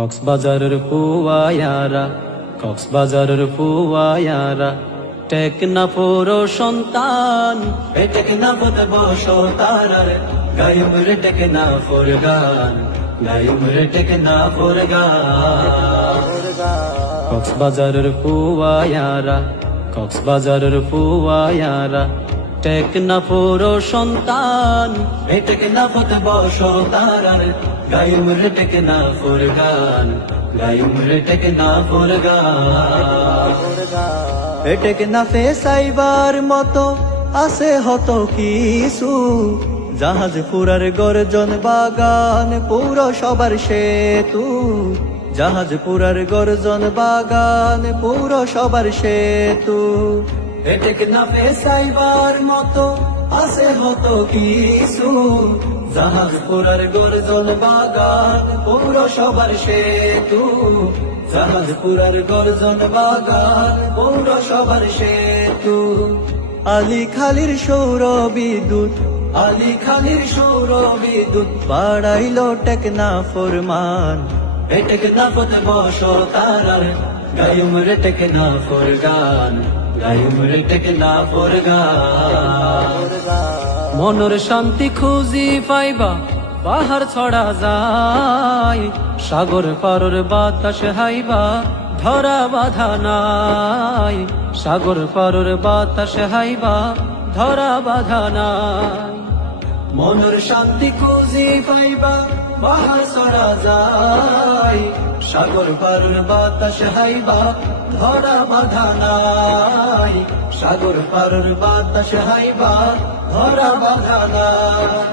কক্সবাজারের পুয়ায়ারা কক্সবাজারের পুয়ায়ারা টেকনাফোর সন্তান। এ টেকনাফত বসো তারার গায়ুম রে টেকনাফোর গান গায়ুম রে টেকনাফোর গান। কক্সবাজারের পুয়ায়ারা কক্সবাজারের পুয়ায়ারা টেকনাফোর সন্তান। এ টেকনাফত বসো তারার, গায়ুম রে টেকনাফোর গান। গায়ুম রে টেকনাফোর গান। এটেক না ফেসাইবার মতো আছে হতো কিছু। জাহাজ পুরার গর্জন বাগান, পুরো সবার সেতু। জাহাজ পুরার গর্জন বাগান, পুরো সবার সেতু। এটেক না ফেসাইবার মতো আছে হতো কিছু। জাহাজ পুরার গর্জন বাগান পুরো সবার সেতু। জাহাজ পুরার গর্জন বাগান সেতু। আলী খালির সৌর বিদ্যুৎ আলী খালির সৌর বিদ্যুৎ বাড়াইল টেকনা ফরমান এটেক না পথ বসো তারার গায়ুম রে টেক না ফরগান গায়ুম রে টেক না ফরগান মনের শান্তি খুঁজি পাইবা বাহার ছড়া যায় সাগর পারর বাতাস হাইবা ধরা বাধা নাই সাগর পারর বাতাস হাইবা ধরা বাধা নাই মনের শান্তি খুঁজি পাইবা বাহার ছড়া যায়। সাগর পারর বাতাস হাইবা ধরা বাধা নাই। সাগর পারর বাতাস হাইবা ধরা বাধা নাই।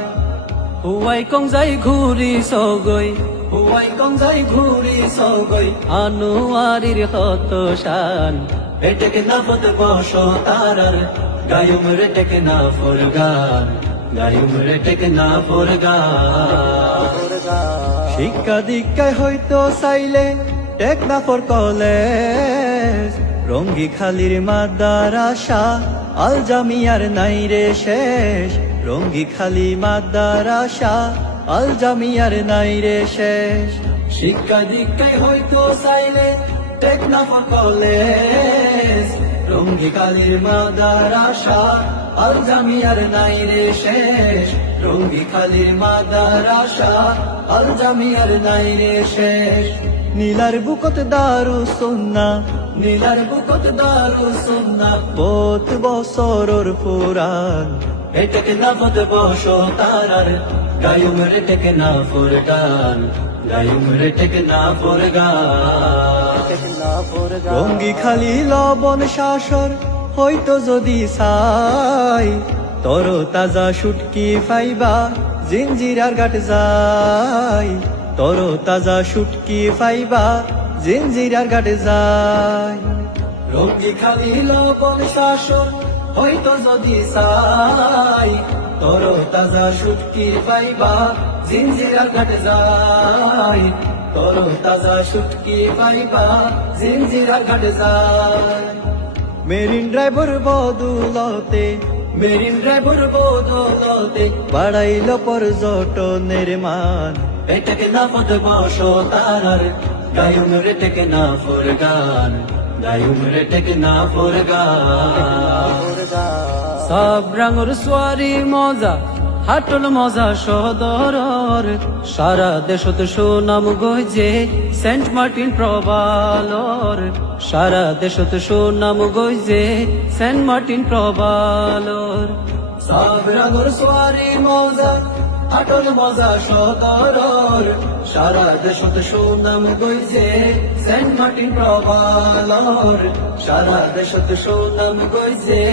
হুয়াই কং যাই ঘুরি সগৈ। হুয়াই কং যাই ঘুরি সগৈ। আনুয়ারির হত শান। এটেকে না পদ বস তারার গায়ুম রে টেকে না ফরগান গায়ুম রে টেকে না ফরগান শিক্ষা দীক্ষায় হয়তো চাইলে টেকনাফর কলেজ। রঙ্গি খালির মাদ্রাসা আল জামিয়ার নাই রে শেষ। রঙ্গি খালি মাদ্রাসা আল জামিয়ার নাই রে শেষ। শিক্ষা দীক্ষায় হয়তো চাইলে টেকনাফা কলেজ। রঙ্গি কালীর আশা, আর জামিয়ার নাই রে শেষ। রঙ্গি মাদার আশা, আর জামিয়ার নাই রে শেষ। নীলার বুকত দারু সন্না নীলার বুকত দারু সুন্না পত বছরর পুরাণ এটেকে না পদ বসো তারার গায়ুম রে টেকে না ফুরগান গায়ুম রে টেকে না ফুরগান রঙ্গি খালি লবণ শাসর হয়তো যদি সাই তর তাজা শুটকি ফাইবা জিঞ্জিরার ঘাট যাই তর তাজা শুটকি ফাইবা জিঞ্জিরার ঘাট যাই রঙ্গি খালি লবণ শাসন হয়তো যদি তোর তাজা সুটকির পাইবা জিঞ্জিরার ঘাট যাই তোর তাজা সুটকি পাইবা জিঞ্জিরার ঘাট যাই মেরিন ড্রাইভার বদুলতে মেরিন ড্রাইভার বদলতে বাড়াইল পর্যটনের মান। এটাকে না পদ বসো তার গায়ুম রে টেকে না ফুরগান গায়ুম রে টেকে না ফুরগান সব রঙর সোয়ারি মজা হাটল মজা সদর, সারা দেশত সুনাম গইজে সেন্ট মার্টিন প্রবালর। সারা দেশত সুনাম গইজে সেন্ট মার্টিন প্রবালর। সাবরাগর সোয়ারি মজা হাটল মজা সদরর সারা দেশত সুনাম গইজে সেন্ট মার্টিন প্রবালর। সারা দেশত সুনাম গইজে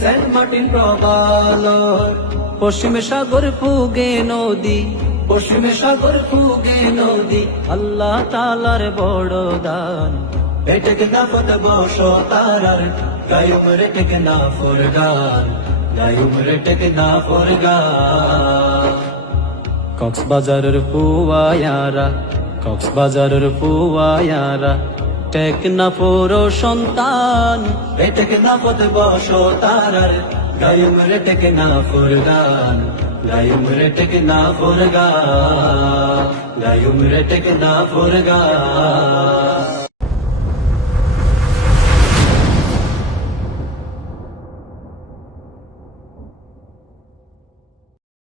সেন্ট মার্টিন প্রবালর। পশ্চিমে সাগর ফুগে নদী, পশ্চিমে সাগর ফুগে নদী, আল্লাহ তালার বড় দান। এটাকে না পদ বস তারার গায়ুম রে টেকে না ফুরগান গায়ুম রে টেকে না ফুরগান কক্সবাজারের পুয়ারা কক্সবাজারের পুয়ারা টেক না পুরো সন্তান টেক না পথ বস তারার গায়ম রে টেক না ফুরগান গায়ম রে টেক না ফুরগা গায়ম রে টেক না ফুরগা